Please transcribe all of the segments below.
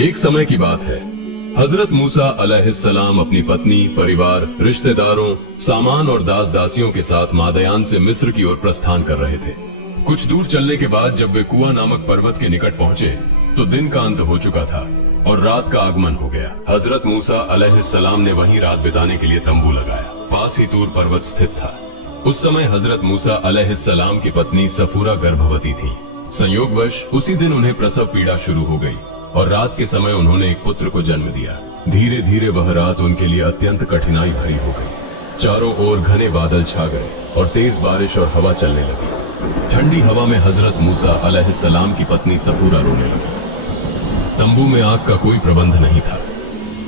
एक समय की बात है, हजरत मूसा अलैहिस्सलाम अपनी पत्नी, परिवार, रिश्तेदारों, सामान और दास दासियों के साथ मादयान से मिस्र की ओर प्रस्थान कर रहे थे। कुछ दूर चलने के बाद जब वे कुआ नामक पर्वत के निकट पहुंचे तो दिन का अंत हो चुका था और रात का आगमन हो गया। हजरत मूसा अलैहिस्सलाम ने वहीं रात बिताने के लिए तंबू लगाया। पास ही तूर पर्वत स्थित था। उस समय हजरत मूसा अलैहिस्सलाम की पत्नी सफूरा गर्भवती थी। संयोगवश उसी दिन उन्हें प्रसव पीड़ा शुरू हो गई और रात के समय उन्होंने एक पुत्र को जन्म दिया। धीरे धीरे वह रात उनके लिए अत्यंत कठिनाई भरी हो गई। चारों ओर घने बादल छा गए और तेज बारिश और हवा चलने लगी। ठंडी हवा में हजरत मूसा अलैहिस्सलाम की पत्नी सफूरा रोने लगी। तंबू में आग का कोई प्रबंध नहीं था।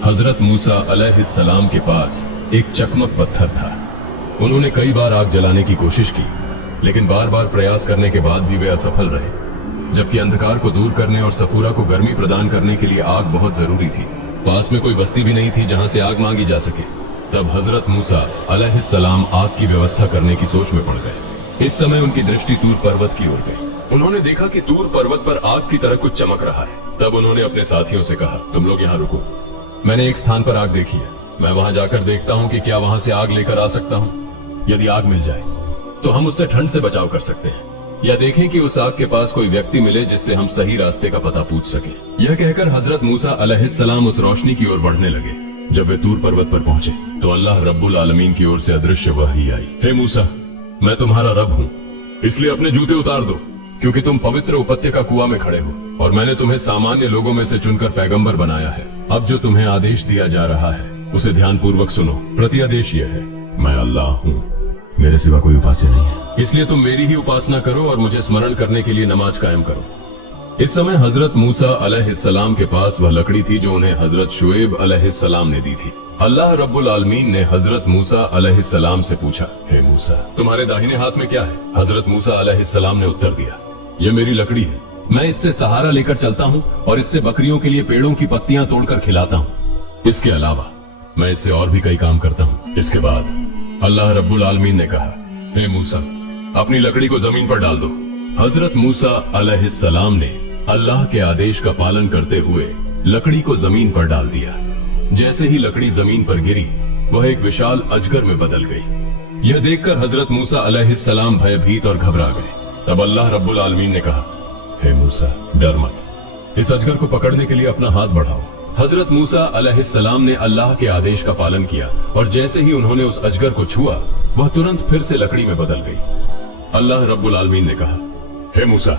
हजरत मूसा अलैहिस्सलाम के पास एक चकमक पत्थर था। उन्होंने कई बार आग जलाने की कोशिश की, लेकिन बार बार प्रयास करने के बाद भी वे असफल रहे। जबकि अंधकार को दूर करने और सफूरा को गर्मी प्रदान करने के लिए आग बहुत जरूरी थी। पास में कोई बस्ती भी नहीं थी जहां से आग मांगी जा सके। तब हजरत मूसा अलैहिस्सलाम आग की व्यवस्था करने की सोच में पड़ गए। इस समय उनकी दृष्टि तूर पर्वत की ओर गई। उन्होंने देखा कि तूर पर्वत पर आग की तरह कुछ चमक रहा है। तब उन्होंने अपने साथियों से कहा, तुम लोग यहाँ रुको, मैंने एक स्थान पर आग देखी है। मैं वहां जाकर देखता हूँ कि क्या वहां से आग लेकर आ सकता हूँ। यदि आग मिल जाए तो हम उससे ठंड से बचाव कर सकते हैं, या देखें कि उस आग के पास कोई व्यक्ति मिले जिससे हम सही रास्ते का पता पूछ सके। यह कहकर हजरत मूसा अलैहिस्सलाम उस रोशनी की ओर बढ़ने लगे। जब वे तूर पर्वत पर पहुंचे तो अल्लाह रब्बुल आलमीन की ओर से अदृश्य वही आई। हे मूसा, मैं तुम्हारा रब हूँ, इसलिए अपने जूते उतार दो, क्योंकि तुम पवित्र उपत्यका कुआं में खड़े हो और मैंने तुम्हें सामान्य लोगों में से चुनकर पैगंबर बनाया है। अब जो तुम्हें आदेश दिया जा रहा है उसे ध्यान पूर्वक सुनो। प्रतिआदेश यह है, मैं अल्लाह हूँ, मेरे सिवा कोई उपास्य नहीं है, इसलिए तुम मेरी ही उपासना करो और मुझे स्मरण करने के लिए नमाज कायम करो। इस समय हजरत मूसा अलैहिस्सलाम के पास वह लकड़ी थी जो उन्हें हजरत शुएब अलैहिस्सलाम ने दी थी। अल्लाह रब्बुल आलमीन ने हजरत मूसा अलैहिस्सलाम से पूछा, हे मूसा, तुम्हारे दाहिने हाथ में क्या है? हजरत मूसा अलैहिस्सलाम ने उत्तर दिया, यह मेरी लकड़ी है, मैं इससे सहारा लेकर चलता हूँ और इससे बकरियों के लिए पेड़ों की पत्तियां तोड़कर खिलाता हूँ। इसके अलावा मैं इससे और भी कई काम करता हूँ। इसके बाद अल्लाह रब्बुल आलमीन ने कहा, हे मूसा, अपनी लकड़ी को जमीन पर डाल दो। हजरत मूसा अलैहिस्सलाम ने अल्लाह के आदेश का पालन करते हुए लकड़ी को जमीन पर डाल दिया। जैसे ही लकड़ी जमीन पर गिरी वह एक विशाल अजगर में बदल गई। यह देखकर हजरत मूसा अलैहिस्सलाम भयभीत और घबरा गए। तब अल्लाह रब्बुल आलमीन ने कहा, हे मूसा, डर मत, इस अजगर को पकड़ने के लिए अपना हाथ बढ़ाओ। हजरत मूसा अलैहिस्सलाम ने अल्लाह के आदेश का पालन किया और जैसे ही उन्होंने उस अजगर को छुआ वह तुरंत फिर से लकड़ी में बदल गई। अल्लाह रब्बुल आलमीन ने कहा, हे मूसा,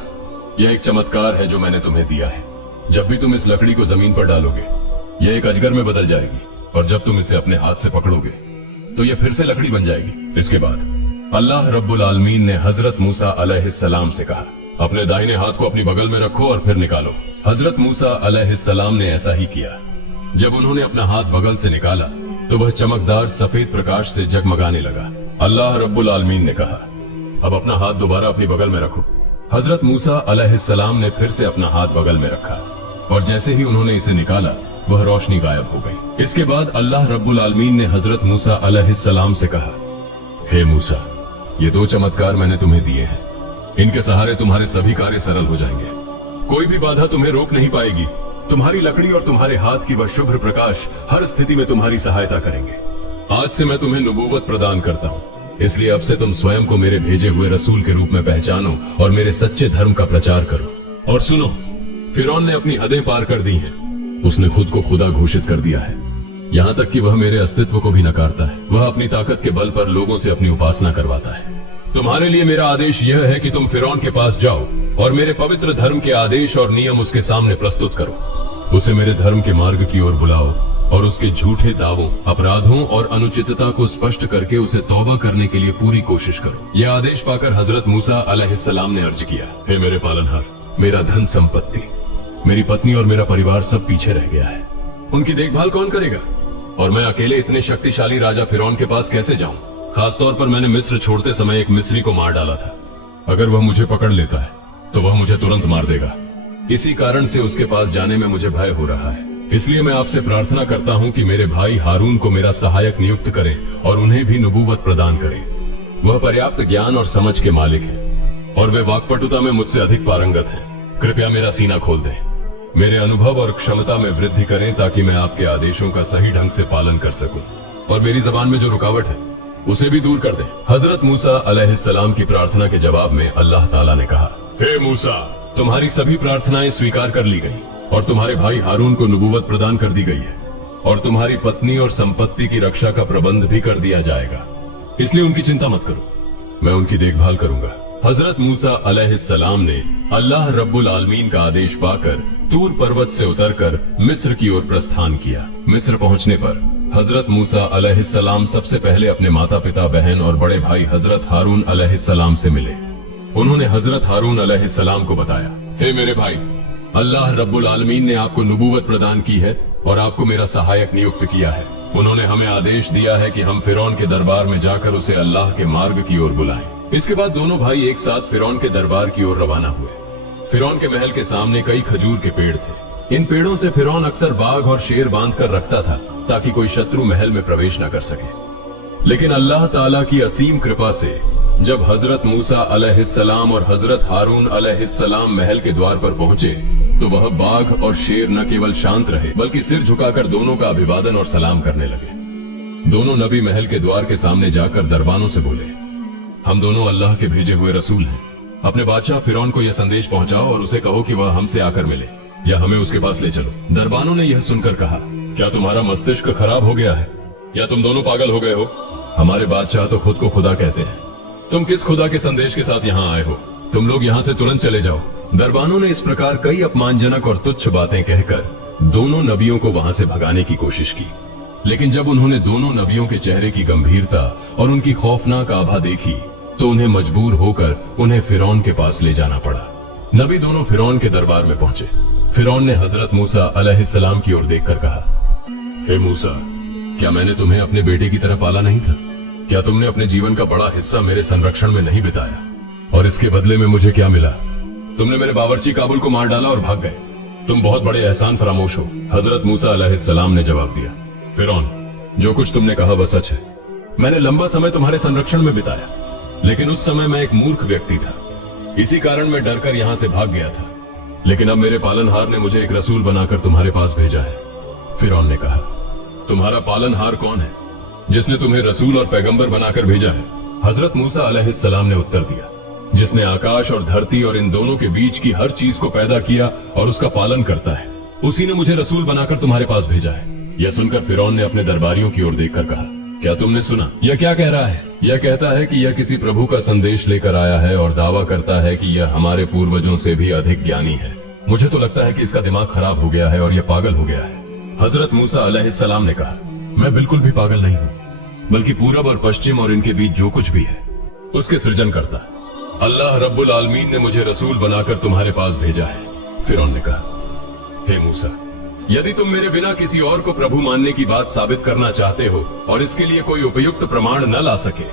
यह एक चमत्कार है जो मैंने तुम्हें दिया है। जब भी तुम इस लकड़ी को जमीन पर डालोगे यह एक अजगर में बदल जाएगी और जब तुम इसे अपने हाथ से पकड़ोगे तो यह फिर से लकड़ी बन जाएगी। इसके बाद अल्लाह रब्बुल आलमीन ने हजरत मूसा अलैहिस्सलाम से कहा, अपने दाहिने हाथ को अपनी बगल में रखो और फिर निकालो। हजरत मूसा अलैहिस्सलाम ने ऐसा ही किया। जब उन्होंने अपना हाथ बगल से निकाला तो वह चमकदार सफेद प्रकाश से जगमगाने लगा। अल्लाह रब्बुल आलमीन ने कहा, अब अपना हाथ दोबारा अपनी बगल में रखो। हजरत मूसा अलैहिस्सलाम ने फिर से अपना हाथ बगल में रखा और जैसे ही उन्होंने इसे निकाला वह रोशनी गायब हो गई। इसके बाद अल्लाह रब्बुल आलमीन ने हजरत मूसा अलैहिस्सलाम से कहा, हे मूसा, ये दो चमत्कार मैंने तुम्हें दिए हैं, इनके सहारे तुम्हारे सभी कार्य सरल हो जाएंगे। कोई भी बाधा तुम्हें रोक नहीं पाएगी। तुम्हारी लकड़ी और तुम्हारे हाथ की वह शुभ्र प्रकाश हर स्थिति में तुम्हारी सहायता करेंगे। आज से मैं तुम्हें नबूवत प्रदान करता हूँ, इसलिए अब से तुम स्वयं को मेरे भेजे हुए रसूल के रूप में पहचानो और मेरे सच्चे धर्म का प्रचार करो। और सुनो, फिरौन ने अपनी हदें पार कर दी हैं। उसने खुद को खुदा घोषित कर दिया है, यहाँ तक कि वह मेरे अस्तित्व को भी नकारता है। वह अपनी ताकत के बल पर लोगों से अपनी उपासना करवाता है। तुम्हारे लिए मेरा आदेश यह है कि तुम फिरौन के पास जाओ और मेरे पवित्र धर्म के आदेश और नियम उसके सामने प्रस्तुत करो। उसे मेरे धर्म के मार्ग की ओर बुलाओ और उसके झूठे दावों, अपराधों और अनुचितता को स्पष्ट करके उसे तौबा करने के लिए पूरी कोशिश करो। यह आदेश पाकर हजरत मूसा अलैहिस्सलाम ने अर्ज किया, हे मेरे पालनहार, मेरा धन संपत्ति, मेरी पत्नी और मेरा परिवार सब पीछे रह गया है। उनकी देखभाल कौन करेगा? और मैं अकेले इतने शक्तिशाली राजा फिरौन के पास कैसे जाऊं? खासतौर पर मैंने मिस्र छोड़ते समय एक मिस्री को मार डाला था। अगर वह मुझे पकड़ लेता है तो वह मुझे तुरंत मार देगा। इसी कारण से उसके पास जाने में मुझे भय हो रहा है। इसलिए मैं आपसे प्रार्थना करता हूँ कि मेरे भाई हारून को मेरा सहायक नियुक्त करें और उन्हें भी नबूवत प्रदान करें। वह पर्याप्त ज्ञान और समझ के मालिक हैं और वे वाक्पटुता में मुझसे अधिक पारंगत हैं। कृपया मेरा सीना खोल दें। मेरे अनुभव और क्षमता में वृद्धि करें ताकि मैं आपके आदेशों का सही ढंग से पालन कर सकूं और मेरी जबान में जो रुकावट है उसे भी दूर कर दें। हजरत मूसा अलैहिस्सलाम की प्रार्थना के जवाब में अल्लाह ताला ने कहा, हे मूसा, तुम्हारी सभी प्रार्थनाएं स्वीकार कर ली गई और तुम्हारे भाई हारून को नबूवत प्रदान कर दी गई है और तुम्हारी पत्नी और संपत्ति की रक्षा का प्रबंध भी कर दिया जाएगा, इसलिए उनकी चिंता मत करो, मैं उनकी देखभाल करूंगा। हजरत मूसा अलैहिस्सलाम ने अल्लाह रब्बुल आलमीन का आदेश पाकर तूर पर्वत से उतरकर मिस्र की ओर प्रस्थान किया। मिस्र पहुंचने पर हजरत मूसा अलैहिस्सलाम सबसे पहले अपने माता पिता, बहन और बड़े भाई हजरत हारून अलैहिस्सलाम से मिले। उन्होंने हजरत हारून अलैहिस्सलाम को बताया, हे मेरे भाई, अल्लाह रब्बुल आलमीन ने आपको नबूवत प्रदान की है और आपको मेरा सहायक नियुक्त किया है। उन्होंने हमें आदेश दिया है कि हम फिरौन के दरबार में जाकर उसे अल्लाह के मार्ग की ओर बुलाएं। इसके बाद दोनों भाई एक साथ फिरौन के दरबार की ओर रवाना हुए। फिरौन के महल के सामने कई खजूर के पेड़ थे। इन पेड़ों से फिरौन अक्सर बाघ और शेर बांध कर रखता था ताकि कोई शत्रु महल में प्रवेश न कर सके। लेकिन अल्लाह ताला की असीम कृपा से जब हजरत मूसा अलैहिस्सलाम और हजरत हारून अलैहिस्सलाम महल के द्वार पर पहुंचे तो वह बाघ और शेर न केवल शांत रहे बल्कि सिर झुकाकर दोनों का अभिवादन और सलाम करने लगे। दोनों नबी महल के द्वार के सामने जाकर दरबानों से बोले, हम दोनों अल्लाह के भेजे हुए रसूल हैं। अपने बादशाह फिरौन को यह संदेश पहुंचाओ और उसे कहो कि वह हमसे आकर मिले या हमें उसके पास ले चलो। दरबानों ने यह सुनकर कहा, क्या तुम्हारा मस्तिष्क खराब हो गया है या तुम दोनों पागल हो गए हो? हमारे बादशाह तो खुद को खुदा कहते हैं, तुम किस खुदा के संदेश के साथ यहाँ आए हो? तुम लोग यहाँ से तुरंत चले जाओ। दरबानों ने इस प्रकार कई अपमानजनक और तुच्छ बातें कहकर दोनों नबियों को वहां से भगाने की कोशिश की। लेकिन जब उन्होंने दोनों नबियों के चेहरे की गंभीरता और उनकी खौफनाक आभा देखी तो उन्हें मजबूर होकर उन्हें फिरौन के पास ले जाना पड़ा। नबी दोनों फिरौन के दरबार में पहुंचे। फिरौन ने हजरत मूसा अलैहिस्सलाम की ओर देखकर कहा, हे मूसा, क्या मैंने तुम्हें अपने बेटे की तरह पाला नहीं था? क्या तुमने अपने जीवन का बड़ा हिस्सा मेरे संरक्षण में नहीं बिताया? और इसके बदले में मुझे क्या मिला? तुमने मेरे बावर्ची काबुल को मार डाला और भाग गए। तुम बहुत बड़े एहसान फरामोश हो। हजरत मूसा अलैहिस्सलाम ने जवाब दिया, फिरौन, जो कुछ तुमने कहा वह सच है। मैंने लंबा समय तुम्हारे संरक्षण में बिताया, लेकिन उस समय मैं एक मूर्ख व्यक्ति था। इसी कारण मैं डरकर यहाँ से भाग गया था। लेकिन अब मेरे पालनहार ने मुझे एक रसूल बनाकर तुम्हारे पास भेजा है। फिरौन ने कहा, तुम्हारा पालनहार कौन है जिसने तुम्हें रसूल और पैगंबर बनाकर भेजा है? हजरत मूसा अलैहिस्सलाम ने उत्तर दिया, जिसने आकाश और धरती और इन दोनों के बीच की हर चीज को पैदा किया और उसका पालन करता है, उसी ने मुझे रसूल बनाकर तुम्हारे पास भेजा है। यह सुनकर फिरौन ने अपने दरबारियों की ओर देखकर कहा, क्या तुमने सुना? यह क्या कह रहा है? यह कहता है कि यह किसी प्रभु का संदेश लेकर आया है और दावा करता है कि यह हमारे पूर्वजों से भी अधिक ज्ञानी है। मुझे तो लगता है कि इसका दिमाग खराब हो गया है और यह पागल हो गया है। हजरत मूसा अलैहिस्सलाम ने कहा, मैं बिल्कुल भी पागल नहीं हूँ, बल्कि पूरब और पश्चिम और इनके बीच जो कुछ भी है उसके सृजन करता अल्लाह रब्बुल आलमीन ने मुझे रसूल बनाकर तुम्हारे पास भेजा है। फिरौन ने कहा, हे मूसा, यदि तुम मेरे बिना किसी और को प्रभु मानने की बात साबित करना चाहते हो और इसके लिए कोई उपयुक्त प्रमाण न ला सके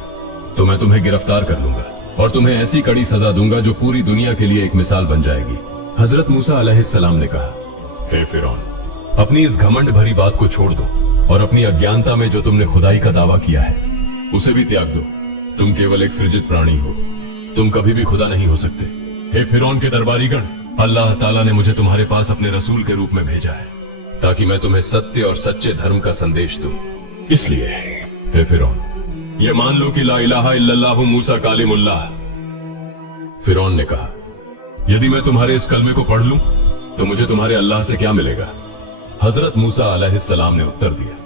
तो मैं तुम्हें गिरफ्तार कर लूंगा और तुम्हें ऐसी कड़ी सजा दूंगा जो पूरी दुनिया के लिए एक मिसाल बन जाएगी। हजरत मूसा अलैहिस्सलाम ने कहा, हे फिरौन, अपनी इस घमंड भरी बात को छोड़ दो और अपनी अज्ञानता में जो तुमने खुदाई का दावा किया है उसे भी त्याग दो। तुम केवल एक सृजित प्राणी हो, तुम कभी भी खुदा नहीं हो सकते। हे फिरौन के दरबारीगण, अल्लाह ताला ने मुझे तुम्हारे पास अपने रसूल के रूप में भेजा है ताकि मैं तुम्हें सत्य और सच्चे धर्म का संदेश दूं। इसलिए हे फिरौन, ये मान लो कि ला इलाहा इल्लल्लाहु मूसा कालिमुल्लाह। फिरौन ने कहा, यदि मैं तुम्हारे इस कलमे को पढ़ लूं तो मुझे तुम्हारे अल्लाह से क्या मिलेगा? हजरत मूसा अलैहिस्सलाम ने उत्तर दिया,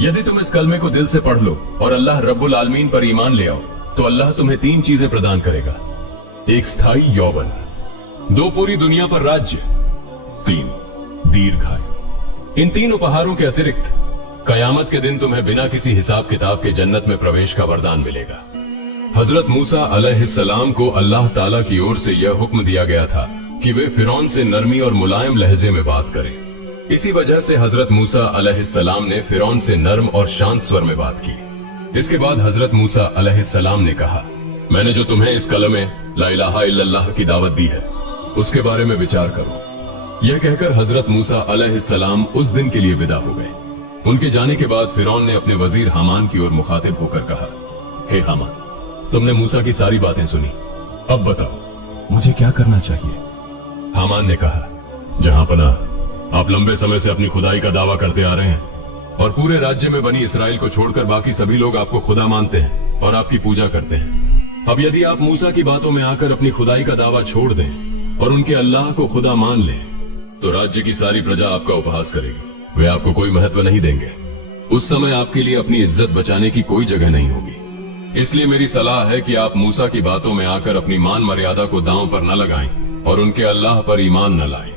यदि तुम इस कलमे को दिल से पढ़ लो और अल्लाह रब्बुल आलमीन पर ईमान ले आओ तो अल्लाह तुम्हें 3 चीजें प्रदान करेगा। 1 स्थायी यौवन, 2 पूरी दुनिया पर राज्य, 3 दीर्घायु। इन 3 उपहारों के अतिरिक्त कयामत के दिन तुम्हें बिना किसी हिसाब किताब के जन्नत में प्रवेश का वरदान मिलेगा। हजरत मूसा अलैहिस्सलाम को अल्लाह ताला की ओर से यह हुक्म दिया गया था कि वे फिरौन से नरमी और मुलायम लहजे में बात करें। इसी वजह से हजरत मूसा अलैहिस्सलाम ने फिरौन से नर्म और शांत स्वर में बात की। इसके बाद हजरत मूसा अलैहिस्सलाम ने कहा, मैंने जो तुम्हें इस कलमे ला इलाहा इल्लल्लाह की दावत दी है उसके बारे में विचार करो। यह कहकर हजरत मूसा अलैहिस्सलाम उस दिन के लिए विदा हो गए। उनके जाने के बाद फिरौन ने अपने वजीर हामान की ओर मुखातिब होकर कहा, हे हामान, तुमने मूसा की सारी बातें सुनी, अब बताओ मुझे क्या करना चाहिए? हामान ने कहा, जहां पना, आप लंबे समय से अपनी खुदाई का दावा करते आ रहे हैं और पूरे राज्य में बनी इसराइल को छोड़कर बाकी सभी लोग आपको खुदा मानते हैं और आपकी पूजा करते हैं। अब यदि आप मूसा की बातों में आकर अपनी खुदाई का दावा छोड़ दें और उनके अल्लाह को खुदा मान लें, तो राज्य की सारी प्रजा आपका उपहास करेगी। वे आपको कोई महत्व नहीं देंगे। उस समय आपके लिए अपनी इज्जत बचाने की कोई जगह नहीं होगी। इसलिए मेरी सलाह है कि आप मूसा की बातों में आकर अपनी मान मर्यादा को दांव पर न लगाएं और उनके अल्लाह पर ईमान न लाएं।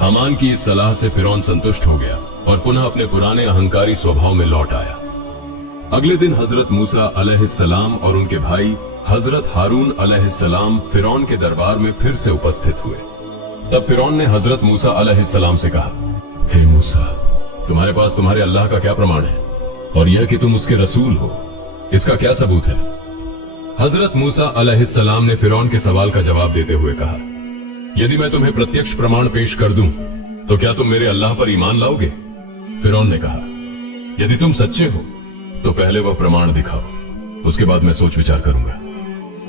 हामान की इस सलाह से फिरौन संतुष्ट हो गया और पुनः अपने पुराने अहंकारी स्वभाव में लौट आया। अगले दिन हजरत मूसा अलैहिस्सलाम और उनके भाई हजरत हारून अलैहिस्सलाम फिरौन के दरबार में फिर से उपस्थित हुए। तब फिरौन ने हजरत मूसा अलैहिस्सलाम से कहा, हे मूसा, तुम्हारे पास तुम्हारे अल्लाह का क्या प्रमाण है और यह कि तुम उसके रसूल हो, इसका क्या सबूत है? हजरत मूसा अलैहिस्सलाम ने फिरौन के सवाल का जवाब देते हुए कहा, यदि मैं तुम्हें प्रत्यक्ष प्रमाण पेश कर दूं तो क्या तुम मेरे अल्लाह पर ईमान लाओगे? फिरौन ने कहा, यदि तुम सच्चे हो तो पहले वह प्रमाण दिखाओ, उसके बाद मैं सोच विचार करूंगा।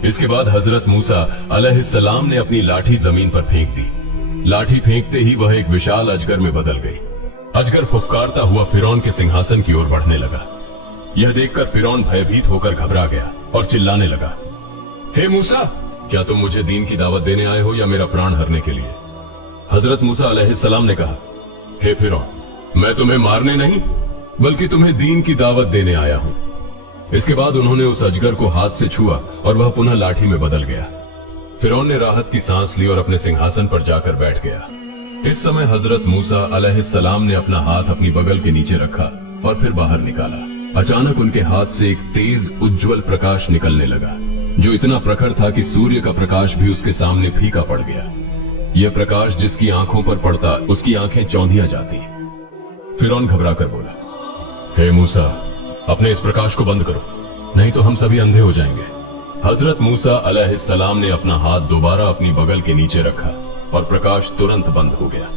इसके बाद हजरत मूसा अलैहिस्सलाम ने अपनी लाठी जमीन पर फेंक दी। लाठी फेंकते ही वह एक विशाल अजगर में बदल गई। अजगर फुफकारता हुआ फिरौन के सिंहासन की ओर बढ़ने लगा। यह देखकर फिरौन भयभीत होकर घबरा गया और चिल्लाने लगा, हे मूसा, क्या तुम मुझे दीन की दावत देने आए हो या मेरा प्राण हरने के लिए? हजरत मूसा अलैहिस्सलाम ने कहा, हे फिरौन, मैं तुम्हें मारने नहीं बल्कि तुम्हें दीन की दावत देने आया हूं। इसके बाद उन्होंने उस अजगर को हाथ से छुआ और वह पुनः लाठी में बदल गया। फिरौन ने राहत की सांस ली और अपने सिंहासन पर जाकर बैठ गया। इस समय हजरत मूसा अलैहिस्सलाम ने अपना हाथ अपनी बगल के नीचे रखा और फिर बाहर निकाला। अचानक उनके हाथ से एक तेज उज्जवल प्रकाश निकलने लगा, जो इतना प्रखर था कि सूर्य का प्रकाश भी उसके सामने फीका पड़ गया। यह प्रकाश जिसकी आंखों पर पड़ता उसकी आंखें चौंधिया जाती। फिरौन घबरा कर बोला, हे मूसा, अपने इस प्रकाश को बंद करो, नहीं तो हम सभी अंधे हो जाएंगे। हजरत मूसा अलैहिस्सलाम ने अपना हाथ दोबारा अपनी बगल के नीचे रखा और प्रकाश तुरंत बंद हो गया।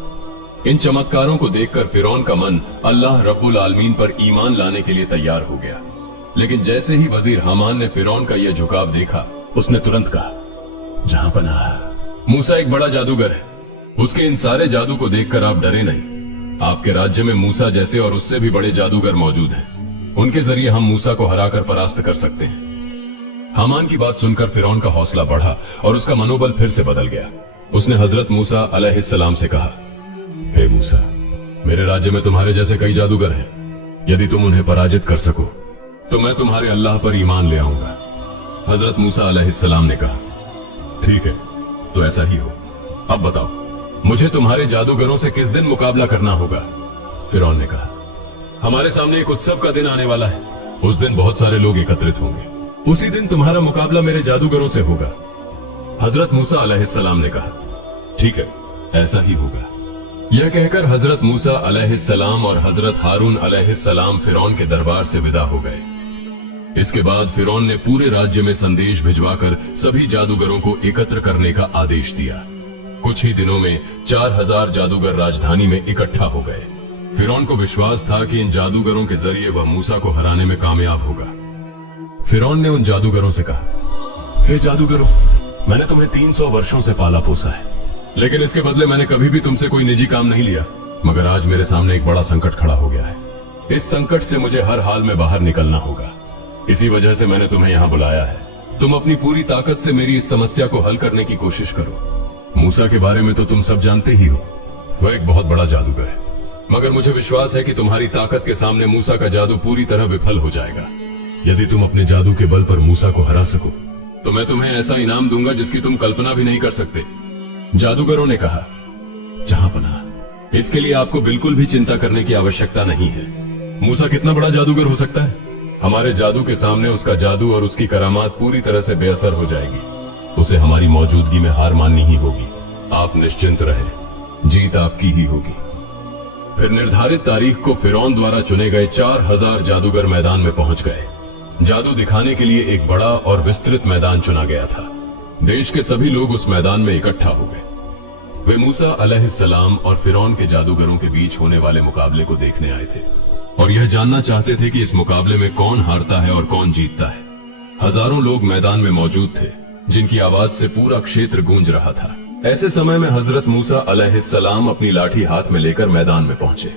इन चमत्कारों को देखकर फिरौन का मन अल्लाह रब्बुल आलमीन पर ईमान लाने के लिए तैयार हो गया। लेकिन जैसे ही वजीर हामान ने फिरौन का यह झुकाव देखा, उसने तुरंत कहा, जहां पनाह, मूसा एक बड़ा जादूगर है। उसके इन सारे जादू को देखकर आप डरे नहीं। आपके राज्य में मूसा जैसे और उससे भी बड़े जादूगर मौजूद हैं। उनके जरिए हम मूसा को हराकर परास्त कर सकते हैं। हामान की बात सुनकर फिरौन का हौसला बढ़ा और उसका मनोबल फिर से बदल गया। उसने हजरत मूसा अलैहिस्सलाम से कहा, हे मूसा, मेरे राज्य में तुम्हारे जैसे कई जादूगर हैं। यदि तुम उन्हें पराजित कर सको तो मैं तुम्हारे अल्लाह पर ईमान ले आऊंगा। हजरत मूसा अलैहिस्सलाम ने कहा, ठीक है, तो ऐसा ही हो। अब बताओ, मुझे तुम्हारे जादूगरों से किस दिन मुकाबला करना होगा? फिरौन ने कहा, हमारे सामने एक उत्सव का दिन आने वाला है। उस दिन बहुत सारे लोग एकत्रित होंगे। उसी दिन तुम्हारा मुकाबला मेरे जादूगरों से होगा। हजरत मूसा अलैहिस्सलाम ने कहा, ठीक है, ऐसा ही होगा। यह कहकर हजरत मूसा अलैहिस्सलाम और हजरत हारून अलैहिस्सलाम फिरौन के दरबार से विदा हो गए। इसके बाद फिरौन ने पूरे राज्य में संदेश भिजवाकर सभी जादूगरों को एकत्र करने का आदेश दिया। कुछ ही दिनों में 4000 जादूगर राजधानी में इकट्ठा हो गए। फिरौन को विश्वास था कि इन जादूगरों के जरिए वह मूसा को हराने में कामयाब होगा। फिरौन ने उन जादूगरों से कहा, हे जादूगरों, मैंने तुम्हें 300 वर्षों से पाला पोसा है, लेकिन इसके बदले मैंने कभी भी तुमसे कोई निजी काम नहीं लिया। मगर आज मेरे सामने एक बड़ा संकट खड़ा हो गया है। इस संकट से मुझे हर हाल में बाहर निकलना होगा। इसी वजह से मैंने तुम्हें यहाँ बुलाया है। तुम अपनी पूरी ताकत से मेरी इस समस्या को हल करने की कोशिश करो। मूसा के बारे में तो तुम सब जानते ही हो, वह एक बहुत बड़ा जादूगर है। मगर मुझे विश्वास है कि तुम्हारी ताकत के सामने मूसा का जादू पूरी तरह विफल हो जाएगा। यदि तुम अपने जादू के बल पर मूसा को हरा सको तो मैं तुम्हें ऐसा इनाम दूंगा जिसकी तुम कल्पना भी नहीं कर सकते। जादूगरों ने कहा, जहां पनाह, इसके लिए आपको बिल्कुल भी चिंता करने की आवश्यकता नहीं है। मूसा कितना बड़ा जादूगर हो सकता है? हमारे जादू के सामने उसका जादू और उसकी करामात पूरी तरह से बेअसर हो जाएगी। उसे हमारी मौजूदगी में हार माननी ही होगी। आप निश्चिंत रहें, जीत आपकी ही होगी। फिर निर्धारित तारीख को फिरौन द्वारा चुने गए 4000 जादूगर मैदान में पहुंच गए। जादू दिखाने के लिए एक बड़ा और विस्तृत मैदान चुना गया था। देश के सभी लोग उस मैदान में इकट्ठा हो गए। वे मूसा अलैहिस्सलाम और फिरौन के जादूगरों के बीच होने वाले मुकाबले को देखने आए थे और यह जानना चाहते थे कि इस मुकाबले में कौन हारता है और कौन जीतता है। हजारों लोग मैदान में मौजूद थे, जिनकी आवाज से पूरा क्षेत्र गूंज रहा था। ऐसे समय में हजरत मूसा अलैहिस्सलाम अपनी लाठी हाथ में लेकर मैदान में पहुंचे।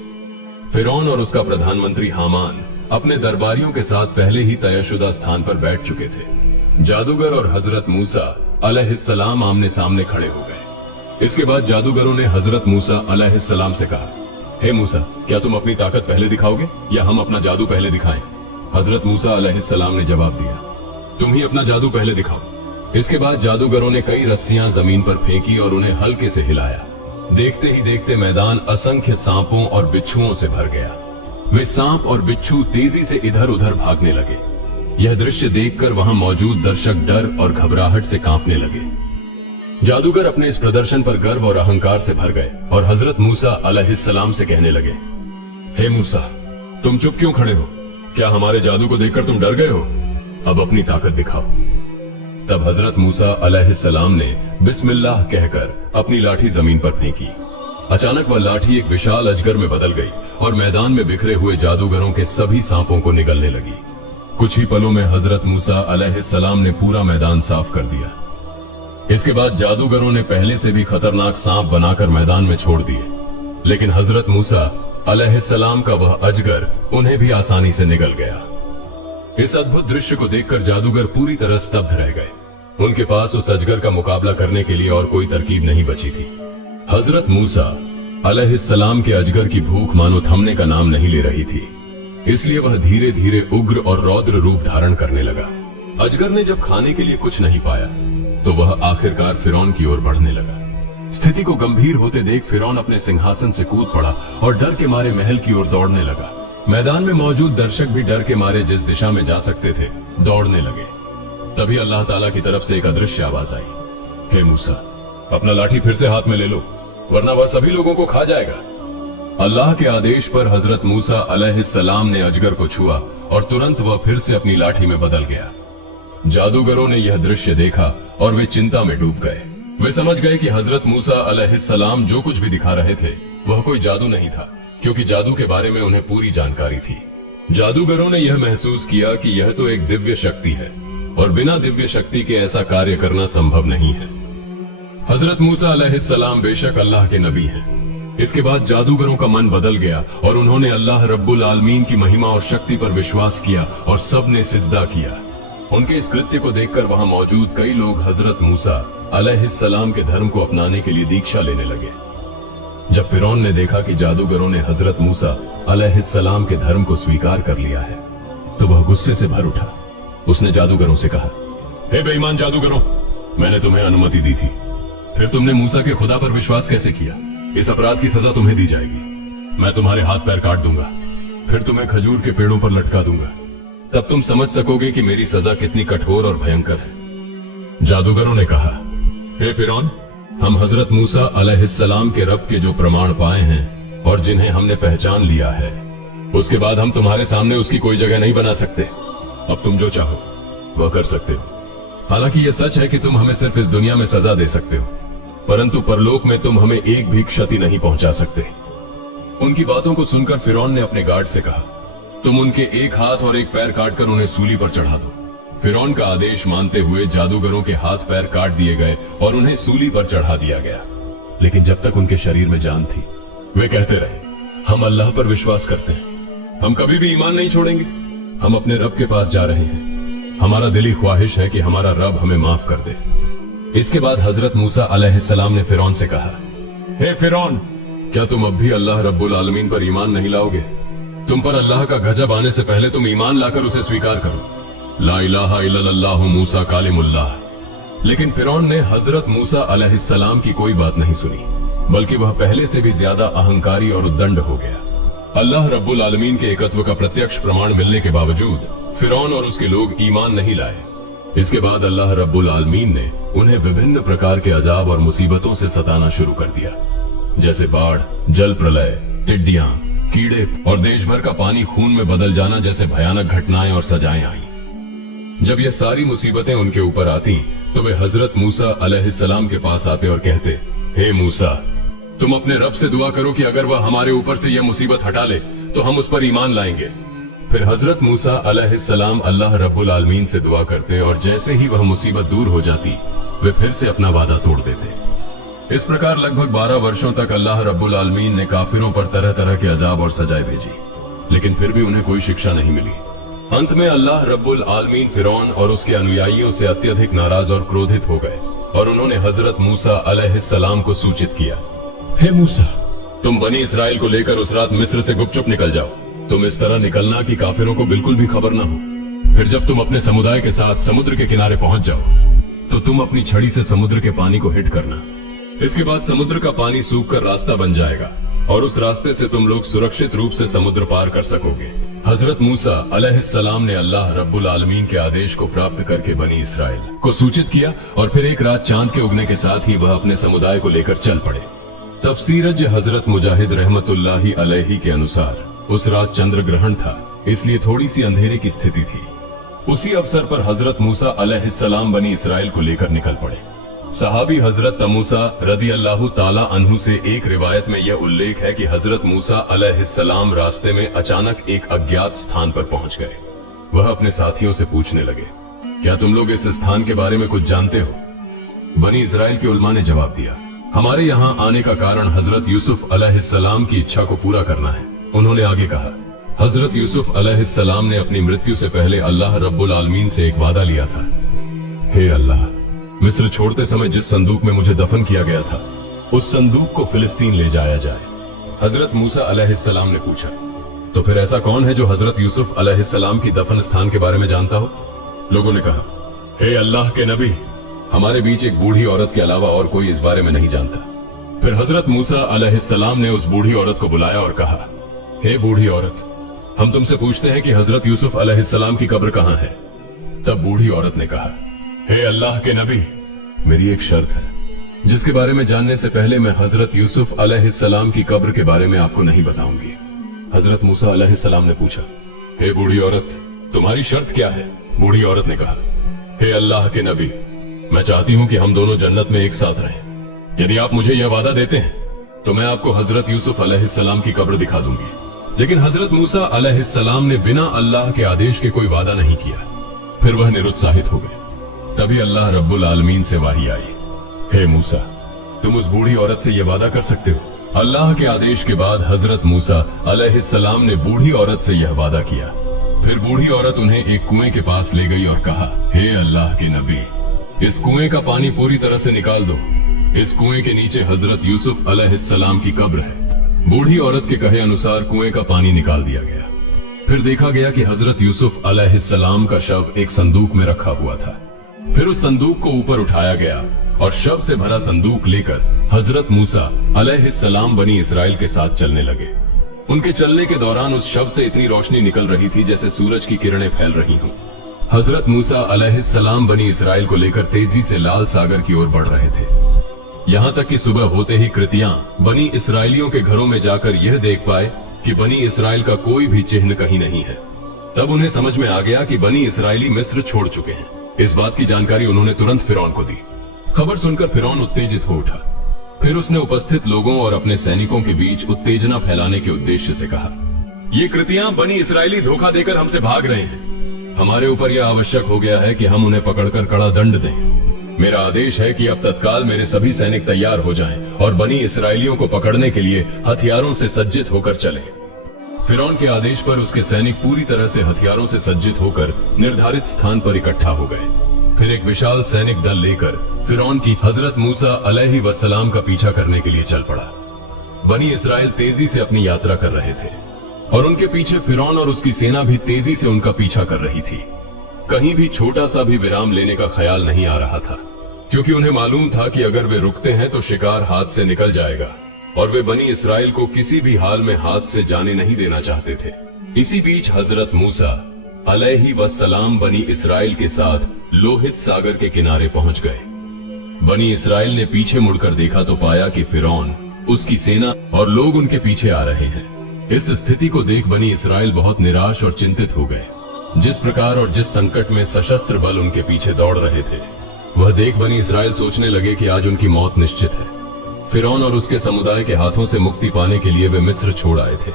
फिरौन और उसका प्रधानमंत्री हामान अपने दरबारियों के साथ पहले ही तयशुदा स्थान पर बैठ चुके थे। जादूगर और हजरत मूसा अलैहिस्सलाम आमने सामने खड़े हो गए। इसके बाद जादूगरों ने हजरत मूसा अलैहिस्सलाम से कहा, हे मूसा, क्या तुम अपनी ताकत पहले दिखाओगे या हम अपना जादू पहले दिखाएं? हजरत मूसा अलैहिस्सलाम ने जवाब दिया, तुम ही अपना जादू पहले दिखाओ। इसके बाद जादूगरों ने कई रस्सियां जमीन पर फेंकी और उन्हें हल्के से हिलाया। देखते ही देखते मैदान असंख्य सांपों और बिच्छुओं से भर गया। वे सांप और बिच्छू तेजी से इधर उधर भागने लगे। यह दृश्य देखकर वहां मौजूद दर्शक डर और घबराहट से कांपने लगे। जादूगर अपने इस प्रदर्शन पर गर्व और अहंकार से भर गए और हजरत मूसा अलैहिस्सलाम से कहने लगे, हे मूसा, तुम चुप क्यों खड़े हो? क्या हमारे जादू को देखकर तुम डर गए हो? अब अपनी ताकत दिखाओ। तब हजरत मूसा अलैहिस्सलाम ने बिस्मिल्लाह कहकर अपनी लाठी जमीन पर फेंकी। अचानक वह लाठी एक विशाल अजगर में बदल गई और मैदान में बिखरे हुए जादूगरों के सभी सांपों को निगलने लगी। कुछ ही पलों में हजरत मूसा अलैहिस्सलाम ने पूरा मैदान साफ कर दिया। इसके बाद जादूगरों ने पहले से भी खतरनाक सांप बनाकर मैदान में छोड़ दिए, लेकिन हजरत मूसा अलैहिस्सलाम का वह अजगर उन्हें भी आसानी से निगल गया। इस अद्भुत दृश्य को देखकर जादूगर पूरी तरह स्तब्ध रह गए। उनके पास उस अजगर का मुकाबला करने के लिए और कोई तरकीब नहीं बची थी। हजरत मूसा अलैहिस्सलाम के अजगर की भूख मानो थमने का नाम नहीं ले रही थी, इसलिए वह धीरे धीरे उग्र और रौद्र रूप धारण करने लगा। अजगर ने जब खाने के लिए कुछ नहीं पाया तो वह आखिरकार फिरौन की ओर बढ़ने लगा। स्थिति को गंभीर होते देख फिरौन अपने सिंहासन से कूद पड़ा और डर के मारे महल की ओर दौड़ने लगा। मैदान में मौजूद दर्शक भी डर के मारे जिस दिशा में जा सकते थे दौड़ने लगे। तभी अल्लाह ताला की तरफ से एक अदृश्य आवाज आई, हे मूसा, अपना लाठी फिर से हाथ में ले लो, वरना वह सभी लोगों को खा जाएगा। अल्लाह के आदेश पर हजरत मूसा अलैहिस्सलाम ने अजगर को छुआ और तुरंत वह फिर से अपनी लाठी में बदल गया। जादूगरों ने यह दृश्य देखा और वे चिंता में डूब गए। वे समझ गए कि हजरत मूसा अलैहिस्सलाम जो कुछ भी दिखा रहे थे वह कोई जादू नहीं था, क्योंकि जादू के बारे में उन्हें पूरी जानकारी थी। जादूगरों ने यह महसूस किया कि यह तो एक दिव्य शक्ति है और बिना दिव्य शक्ति के ऐसा कार्य करना संभव नहीं है। हजरत मूसा अलैहिस्सलाम बेशक अल्लाह के नबी हैं। इसके बाद जादूगरों का मन बदल गया और उन्होंने अल्लाह रब्बुल आलमीन की महिमा और शक्ति पर विश्वास किया और सबने सिजदा किया। उनके इस कृत्य को देखकर वहां मौजूद कई लोग हजरत मूसा अलैहिस्सलाम के धर्म को अपनाने के लिए दीक्षा लेने लगे। जब फिरौन ने देखा कि जादूगरों ने हजरत मूसा अलैहिस्सलाम के धर्म को स्वीकार कर लिया है तो वह गुस्से से भर उठा। उसने जादूगरों से कहा, हे बेईमान जादूगरों, मैंने तुम्हें अनुमति दी थी, फिर तुमने मूसा के खुदा पर विश्वास कैसे किया? इस अपराध की सजा तुम्हें दी जाएगी। मैं तुम्हारे हाथ पैर काट दूंगा, फिर तुम्हें खजूर के पेड़ों पर लटका दूंगा, तब तुम समझ सकोगे कि मेरी सजा कितनी कठोर और भयंकर है। जादूगरों ने कहा, हे फिरौन, हम हजरत मूसा अलैहिस्सलाम के रब के जो प्रमाण पाए हैं और जिन्हें हमने पहचान लिया है, उसके बाद हम तुम्हारे सामने उसकी कोई जगह नहीं बना सकते। अब तुम जो चाहो वह कर सकते हो। हालांकि यह सच है कि तुम हमें सिर्फ इस दुनिया में सजा दे सकते हो, परंतु परलोक में तुम हमें एक भी क्षति नहीं पहुंचा सकते। उनकी बातों को सुनकर फिरौन ने अपने गार्ड से कहा, तुम उनके एक हाथ और एक पैर काटकर उन्हें सूली पर चढ़ा दो। फिरौन का आदेश मानते हुए जादूगरों के हाथ पैर काट दिए गए और उन्हें सूली पर चढ़ा दिया गया। लेकिन जब तक उनके शरीर में जान थी वे कहते रहे, हम अल्लाह पर विश्वास करते हैं, हम कभी भी ईमान नहीं छोड़ेंगे, हम अपने रब के पास जा रहे हैं, हमारा दिली ख्वाहिश है कि हमारा रब हमें माफ कर दे। इसके बाद हजरत मूसा अलैहिस्सलाम ने फिरौन से कहा, हे फिरौन, क्या तुम अब भी अल्लाह रब्बुल आलमीन पर ईमान नहीं लाओगे? तुम पर अल्लाह का गजब आने से पहले तुम ईमान लाकर उसे स्वीकार करो। ला इलाहा इल्लल्लाह मूसा कालिमुल्लाह। लेकिन फिरौन ने हजरत मूसा अलैहिस्सलाम की कोई बात नहीं सुनी, बल्कि वह पहले से भी ज्यादा अहंकारी और उद्दंड हो गया। अल्लाह रब्बुल आलमीन के एकत्व का प्रत्यक्ष प्रमाण मिलने के बावजूद फिरौन और उसके लोग ईमान नहीं लाए। इसके बाद अल्लाह रब्बुल आलमीन ने उन्हें विभिन्न प्रकार के अजाब और मुसीबतों से सताना शुरू कर दिया, जैसे बाढ़, जल प्रलय, टिड्डियां, कीड़े और देश भर का पानी खून में बदल जाना जैसे भयानक घटनाएं और सजाएं आई। जब ये सारी मुसीबतें उनके ऊपर आती तो वे हजरत मूसा अलैहिस्सलाम के पास आते और कहते, हे मूसा, तुम अपने रब से दुआ करो कि अगर वह हमारे ऊपर से यह मुसीबत हटा ले तो हम उस पर ईमान लाएंगे। फिर हजरत मूसा अलैहिस्सलाम अल्लाह रब्बुल आलमीन से दुआ करते और जैसे ही वह मुसीबत दूर हो जाती वे फिर से अपना वादा तोड़ देते। इस प्रकार लगभग 12 वर्षों तक अल्लाह रब्बुल आलमीन ने काफिरों पर तरह तरह के अजाब और सजाएं भेजी, लेकिन फिर भी उन्हें कोई शिक्षा नहीं मिली। अंत में अल्लाह रब्बुल आलमीन फिरौन और उसके अनुयायियों से अत्यधिक नाराज और क्रोधित हो गए और उन्होंने हजरत मूसा अलैहिस्सलाम को सूचित किया, हे मूसा, तुम बनी इसराइल को लेकर उस रात मिस्र से गुपचुप निकल जाओ। तुम इस तरह निकलना कि काफिरों को बिल्कुल भी खबर न हो। फिर जब तुम अपने समुदाय के साथ समुद्र के किनारे पहुंच जाओ तो तुम अपनी छड़ी से समुद्र के पानी को हिट करना। इसके बाद समुद्र का पानी सूख कर रास्ता बन जाएगा और उस रास्ते से तुम लोग सुरक्षित रूप से समुद्र पार कर सकोगे। हजरत मूसा अलैहिस्सलाम ने अल्लाह रब्बुल आलमीन के आदेश को प्राप्त करके बनी इसराइल को सूचित किया और फिर एक रात चांद के उगने के साथ ही वह अपने समुदाय को लेकर चल पड़े। तफसीरज हजरत मुजाहिद रहमतुल्लाही अलैही के अनुसार उस रात चंद्र ग्रहण था, इसलिए थोड़ी सी अंधेरे की स्थिति थी। उसी अवसर पर हजरत मूसा अलैहिस्सलाम बनी इसराइल को लेकर निकल पड़े। सहाबी हजरत मूसा रदी अल्लाह ताला अन्हु से एक रिवायत में यह उल्लेख है कि हजरत मूसा अलैहिस्सलाम रास्ते में अचानक एक अज्ञात स्थान पर पहुंच गए। वह अपने साथियों से पूछने लगे, क्या तुम लोग इस स्थान के बारे में कुछ जानते हो? बनी इसराइल के उलमा ने जवाब दिया, हमारे यहाँ आने का कारण हजरत यूसुफ अलैहिस्सलाम की इच्छा को पूरा करना है। उन्होंने आगे कहा, हजरत यूसुफ अलैहिस्सलाम ने अपनी मृत्यु से पहले अल्लाह रब्बुल आलमीन से एक वादा लिया था, हे अल्लाह, मिस्र छोड़ते समय जिस संदूक में मुझे दफन किया गया था उस संदूक को फिलिस्तीन ले जाया जाए। हजरत मूसा अलैहिस्सलाम ने पूछा, तो फिर ऐसा कौन है जो हजरत यूसुफ अलैहिस्सलाम की दफन स्थान के बारे में जानता हो? लोगों ने कहा, हे अल्लाह के नबी, हमारे बीच एक बूढ़ी औरत के अलावा और कोई इस बारे में नहीं जानता। फिर हजरत मूसा अलैहिस्सलाम ने उस बूढ़ी औरत को बुलाया और कहा, हे बूढ़ी औरत, हम तुमसे पूछते हैं कि हजरत यूसुफ अलैहिस्सलाम की कब्र कहाँ है? तब बूढ़ी औरत ने कहा, हे अल्लाह के नबी, मेरी एक शर्त है जिसके बारे में जानने से पहले मैं हजरत यूसुफ अलैहिस्सलाम की कब्र के बारे में आपको नहीं बताऊंगी। हजरत मूसा अलैहिस्सलाम ने पूछा, हे बूढ़ी औरत, तुम्हारी शर्त क्या है? बूढ़ी औरत ने कहा, हे अल्लाह के नबी, मैं चाहती हूँ कि हम दोनों जन्नत में एक साथ रहें। यदि आप मुझे यह वादा देते हैं तो मैं आपको हजरत यूसुफ अलैहिस्सलाम की कब्र दिखा दूंगी। लेकिन हजरत मूसा अलैहिस्सलाम ने बिना अल्लाह के आदेश के कोई वादा नहीं किया। फिर वह निरुत्साहित हो गए। तभी अल्लाह रब्बुल आलमीन से वाही आई, हे मूसा, तुम उस बूढ़ी औरत से यह वादा कर सकते हो? अल्लाह के आदेश के बाद हजरत मूसा अलैहिस्सलाम ने बूढ़ी औरत से यह वादा किया। फिर बूढ़ी औरत उन्हें एक कुएं के पास ले गई और कहा, हे अल्लाह के नबी, इस कुएं का पानी पूरी तरह से निकाल दो। इस कुएं के नीचे हजरत यूसुफ अलैहिस्सलाम की कब्र है। बूढ़ी औरत के कहे अनुसार कुएं का पानी निकाल दिया गया। फिर देखा गया कि हजरत यूसुफ अलैहिस्सलाम का शव एक संदूक में रखा हुआ था। फिर उस संदूक को ऊपर उठाया गया और शव से भरा संदूक लेकर हजरत मूसा अलैहिस्सलाम बनी इसराइल के साथ चलने लगे। उनके चलने के दौरान उस शव से इतनी रोशनी निकल रही थी जैसे सूरज की किरणें फैल रही हों। हजरत मूसा अलैहिस्सलाम बनी इसराइल को लेकर तेजी से लाल सागर की ओर बढ़ रहे थे। यहाँ तक कि सुबह होते ही कृतियां बनी इसराइलियों के घरों में जाकर यह देख पाए कि बनी इसराइल का कोई भी चिन्ह कहीं नहीं है। तब उन्हें समझ में आ गया कि बनी इसराइली मिस्र छोड़ चुके हैं। इस बात की जानकारी उन्होंने तुरंत फिरौन को दी। खबर सुनकर फिरौन उत्तेजित हो उठा। फिर उसने उपस्थित लोगों और अपने सैनिकों के बीच उत्तेजना फैलाने के उद्देश्य से कहा, ये कृतियां बनी इसराइली धोखा देकर हमसे भाग रहे हैं। हमारे ऊपर यह आवश्यक हो गया है कि हम उन्हें पकड़कर कड़ा दंड दें। मेरा आदेश है कि अब तत्काल मेरे सभी सैनिक तैयार हो जाएं और बनी इसराइलियों को पकड़ने के लिए हथियारों से सज्जित होकर चलें। फिरौन के आदेश पर उसके सैनिक पूरी तरह से हथियारों से सज्जित होकर निर्धारित स्थान पर इकट्ठा हो गए। फिर एक विशाल सैनिक दल लेकर फिरौन की हजरत मूसा अलैहिस्सलाम का पीछा करने के लिए चल पड़ा। बनी इसराइल तेजी से अपनी यात्रा कर रहे थे और उनके पीछे फिरौन और उसकी सेना भी तेजी से उनका पीछा कर रही थी। कहीं भी छोटा सा भी विराम लेने का ख्याल नहीं आ रहा था, क्योंकि उन्हें मालूम था कि अगर वे रुकते हैं तो शिकार हाथ से निकल जाएगा और वे बनी इसराइल को किसी भी हाल में हाथ से जाने नहीं देना चाहते थे। इसी बीच हजरत मूसा अलैहिस्सलाम बनी इसराइल के साथ लोहित सागर के किनारे पहुंच गए। बनी इसराइल ने पीछे मुड़कर देखा तो पाया कि फिरौन, उसकी सेना और लोग उनके पीछे आ रहे हैं। इस स्थिति को देख बनी इसराइल बहुत निराश और चिंतित हो गए। जिस प्रकार और जिस संकट में सशस्त्र बल उनके पीछे दौड़ रहे थे, वह देख बनी इसराइल सोचने लगे कि आज उनकी मौत निश्चित है। फिरौन और उसके समुदाय के हाथों से मुक्ति पाने के लिए वे मिस्र छोड़ आए थे,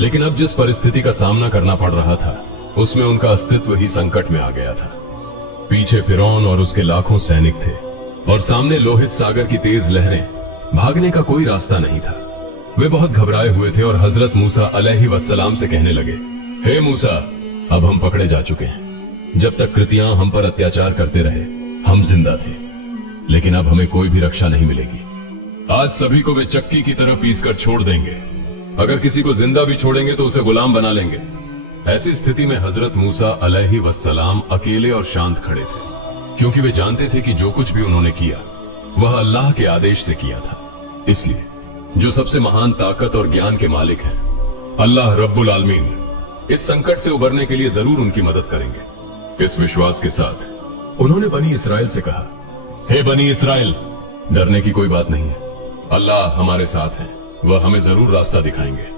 लेकिन अब जिस परिस्थिति का सामना करना पड़ रहा था उसमें उनका अस्तित्व ही संकट में आ गया था। पीछे फिरौन और उसके लाखों सैनिक थे और सामने लोहित सागर की तेज लहरें भागने का कोई रास्ता नहीं था। वे बहुत घबराए हुए थे और हजरत मूसा अलैहिस्सलाम से कहने लगे, हे मूसा, अब हम पकड़े जा चुके हैं। जब तक कृतियां हम पर अत्याचार करते रहे हम जिंदा थे, लेकिन अब हमें कोई भी रक्षा नहीं मिलेगी। आज सभी को वे चक्की की तरह पीस कर छोड़ देंगे। अगर किसी को जिंदा भी छोड़ेंगे तो उसे गुलाम बना लेंगे। ऐसी स्थिति में हजरत मूसा अलैहिस्सलाम अकेले और शांत खड़े थे, क्योंकि वे जानते थे कि जो कुछ भी उन्होंने किया वह अल्लाह के आदेश से किया था। इसलिए जो सबसे महान ताकत और ज्ञान के मालिक हैं, अल्लाह रब्बुल आलमीन, इस संकट से उबरने के लिए जरूर उनकी मदद करेंगे। इस विश्वास के साथ उन्होंने बनी इसराइल से कहा, हे बनी इसराइल, डरने की कोई बात नहीं है। अल्लाह हमारे साथ है, वह हमें जरूर रास्ता दिखाएंगे।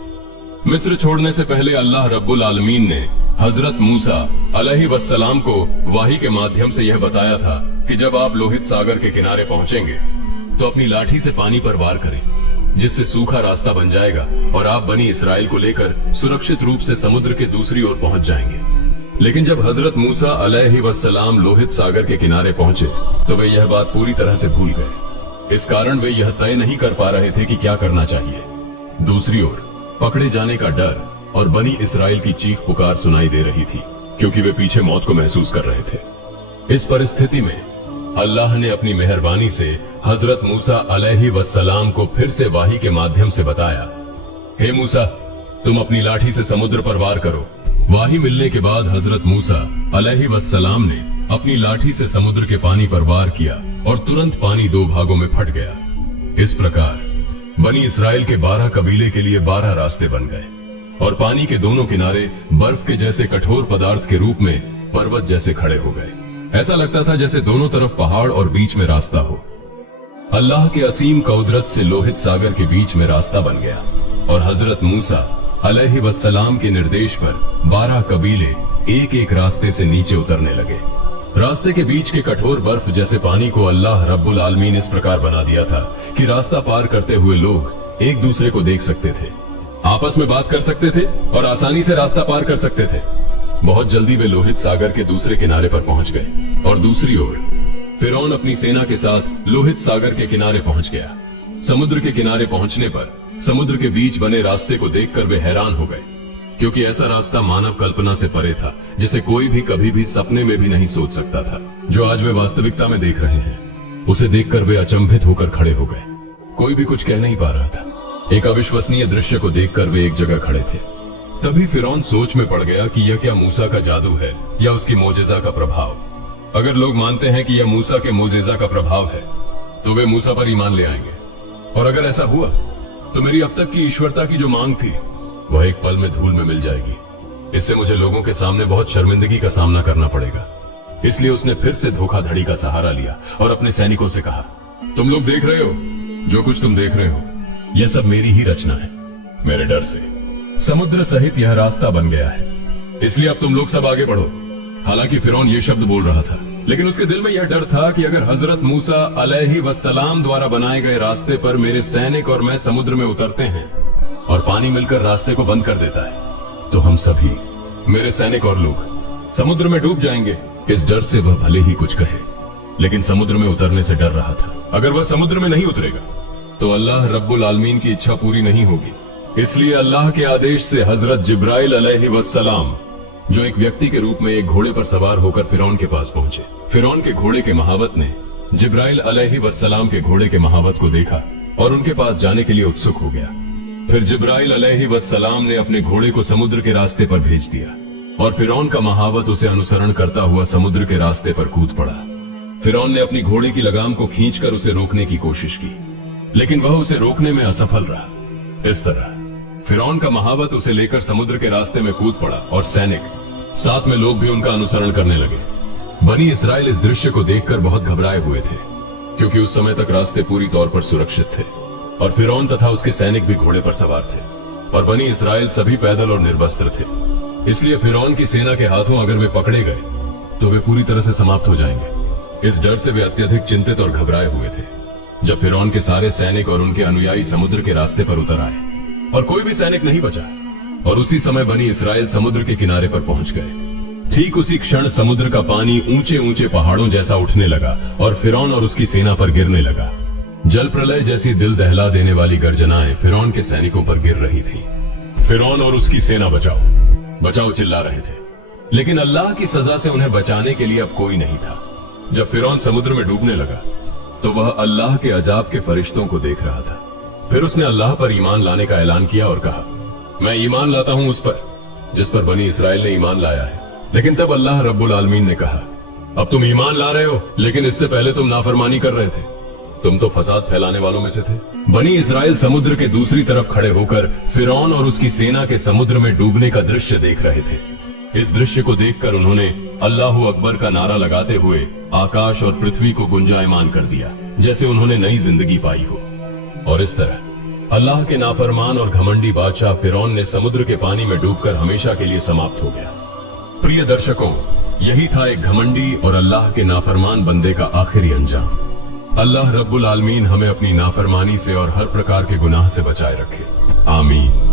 मिस्र छोड़ने से पहले अल्लाह रब्बुल आलमीन ने हजरत मूसा अलैहिस्सलाम को वाही के माध्यम से यह बताया था कि जब आप लोहित सागर के किनारे पहुंचेंगे तो अपनी लाठी से पानी पर वार करें, जिससे सूखा रास्ता बन जाएगा और आप बनी इसराइल को लेकर सुरक्षित रूप से समुद्र के दूसरी ओर पहुंच जाएंगे। लेकिन जब हजरत मूसा अलैहिस्सलाम लोहित सागर के किनारे पहुंचे तो वे यह बात पूरी तरह से भूल गए। इस कारण वे यह तय नहीं कर पा रहे थे कि क्या करना चाहिए। दूसरी ओर पकड़े जाने का डर और बनी इसराइल की चीख पुकार सुनाई दे रही थी, क्योंकि वे पीछे मौत को महसूस कर रहे थे। इस परिस्थिति में अल्लाह ने अपनी मेहरबानी से हजरत मूसा अलैहिस्सलाम को फिर से वाही के माध्यम से बताया, हे मूसा, तुम अपनी लाठी से समुद्र पर वार करो। वाही मिलने के बाद हजरत मूसा अलैहिस्सलाम ने अपनी लाठी से समुद्र के पानी पर वार किया और तुरंत पानी दो भागों में फट गया। इस प्रकार बनी इसराइल के 12 कबीले के लिए 12 रास्ते बन गए और पानी के दोनों किनारे बर्फ के जैसे कठोर पदार्थ के रूप में पर्वत जैसे खड़े हो गए। ऐसा लगता था जैसे दोनों तरफ पहाड़ और बीच में रास्ता हो। अल्लाह के असीम कुदरत से लोहित सागर के बीच में रास्ता बन गया और हजरत मूसा अलैहिस्सलाम के निर्देश पर 12 कबीले एक एक रास्ते से नीचे उतरने लगे। रास्ते के बीच के कठोर बर्फ जैसे पानी को अल्लाह रब्बुल आलमीन इस प्रकार बना दिया था कि रास्ता पार करते हुए लोग एक दूसरे को देख सकते थे, आपस में बात कर सकते थे और आसानी से रास्ता पार कर सकते थे। बहुत जल्दी वे लोहित सागर के दूसरे किनारे पर पहुंच गए और दूसरी ओर फिरौन अपनी सेना के साथ लोहित सागर के किनारे पहुंच गया। समुद्र के किनारे पहुंचने पर समुद्र के बीच बने रास्ते को देखकर वे हैरान हो गए, क्योंकि ऐसा रास्ता मानव कल्पना से परे था, जिसे कोई भी कभी भी सपने में भी नहीं सोच सकता था। जो आज वे वास्तविकता में देख रहे हैं, उसे देखकर वे अचंभित होकर खड़े हो गए। कोई भी कुछ कह नहीं पा रहा था। एक अविश्वसनीय दृश्य को देखकर वे एक जगह खड़े थे। तभी फिरौन सोच में पड़ गया कि यह क्या मूसा का जादू है या उसकी मोजेजा का प्रभाव। अगर लोग मानते हैं कि यह मूसा के मोजेजा का प्रभाव है तो वे मूसा पर ईमान ले आएंगे, और अगर ऐसा हुआ तो मेरी अब तक की ईश्वरता की जो मांग थी वह एक पल में धूल में मिल जाएगी। इससे मुझे लोगों के सामने बहुत शर्मिंदगी का सामना करना पड़ेगा। इसलिए उसने फिर से धोखाधड़ी का सहारा लिया और अपने सैनिकों से कहा, तुम लोग देख रहे हो, जो कुछ तुम देख रहे हो यह सब मेरी ही रचना है। मेरे डर से समुद्र सहित यह रास्ता बन गया है, इसलिए अब तुम लोग सब आगे बढ़ो। हालांकि फिरौन ये शब्द बोल रहा था, लेकिन उसके दिल में यह डर था कि अगर हजरत मूसा अलैहिस्सलाम द्वारा बनाए गए रास्ते पर मेरे सैनिक और मैं समुद्र में उतरते हैं और पानी मिलकर रास्ते को बंद कर देता है तो हम सभी, मेरे सैनिक और लोग, समुद्र में डूब जाएंगे। इस डर से वह भले ही कुछ कहे, लेकिन समुद्र में उतरने से डर रहा था। अगर वह समुद्र में नहीं उतरेगा तो अल्लाह रब्बुल आलमीन की इच्छा पूरी नहीं होगी। इसलिए अल्लाह के आदेश से हजरत जिब्राइल अलैहिस्सलाम, जो एक व्यक्ति के रूप में एक घोड़े पर सवार होकर फिरौन के पास पहुंचे। फिरौन के घोड़े के महावत ने जिब्राइल अलैहिस्सलाम के घोड़े के महावत को देखा और उनके पास जाने के लिए उत्सुक हो गया। फिर जिब्राइल अलैहिस्सलाम ने अपने घोड़े को समुद्र के रास्ते पर भेज दिया और फिरौन का महावत उसे अनुसरण करता हुआ समुद्र के रास्ते पर कूद पड़ा। फिरौन ने अपनी घोड़े की लगाम को खींचकर उसे रोकने की कोशिश की, लेकिन वह उसे रोकने में असफल रहा। इस तरह फिरौन का महावत उसे लेकर समुद्र के रास्ते में कूद पड़ा और सैनिक, साथ में लोग भी उनका अनुसरण करने लगे। बनी इसराइल इस दृश्य को देखकर बहुत घबराए हुए थे, क्योंकि उस समय तक रास्ते पूरी तौर पर सुरक्षित थे और फिरौन तथा उसके सैनिक भी घोड़े पर सवार थे और बनी इसराइल सभी पैदल और निर्वस्त्र थे। इसलिए फिरौन की सेना के हाथों अगर वे पकड़े गए तो वे पूरी तरह से समाप्त हो जाएंगे। इस डर से वे अत्यधिक चिंतित और घबराए हुए थे। जब फिरौन के सारे सैनिक और उनके अनुयायी समुद्र के रास्ते पर उतर आए और कोई भी सैनिक नहीं बचा, और उसी समय बनी इसराइल समुद्र के किनारे पर पहुंच गए। ठीक उसी क्षण समुद्र का पानी ऊंचे ऊंचे पहाड़ों जैसा उठने लगा और फिरौन और उसकी सेना पर गिरने लगा। जल प्रलय जैसी दिल दहला देने वाली गर्जनाएं फिरौन के सैनिकों पर गिर रही थीं। फिरौन और उसकी सेना बचाओ बचाओ चिल्ला रहे थे, लेकिन अल्लाह की सजा से उन्हें बचाने के लिए अब कोई नहीं था। जब फिरौन समुद्र में डूबने लगा तो वह अल्लाह के अजाब के फरिश्तों को देख रहा था। फिर उसने अल्लाह पर ईमान लाने का ऐलान किया और कहा, मैं ईमान लाता हूं उस पर जिस पर बनी इसराइल ने ईमान लाया है। लेकिन तब अल्लाह रब्बुल आलमीन ने कहा, अब तुम ईमान ला रहे हो, लेकिन इससे पहले तुम नाफरमानी कर रहे थे, तुम तो फसाद फैलाने वालों में से थे। बनी इसराइल समुद्र के दूसरी तरफ खड़े होकर फिरौन और उसकी सेना के समुद्र में डूबने का दृश्य देख रहे थे। इस दृश्य को देखकर उन्होंने अल्लाहू अकबर का नारा लगाते हुए आकाश और पृथ्वी को गुंजायमान कर दिया, जैसे उन्होंने नई जिंदगी पाई हो। और इस तरह अल्लाह के नाफरमान और घमंडी बादशाह फिरौन ने समुद्र के पानी में डूबकर हमेशा के लिए समाप्त हो गया। प्रिय दर्शकों, यही था एक घमंडी और अल्लाह के नाफरमान बंदे का आखिरी अंजाम। अल्लाह रब्बुल आलमीन हमें अपनी नाफरमानी से और हर प्रकार के गुनाह से बचाए रखे। आमीन।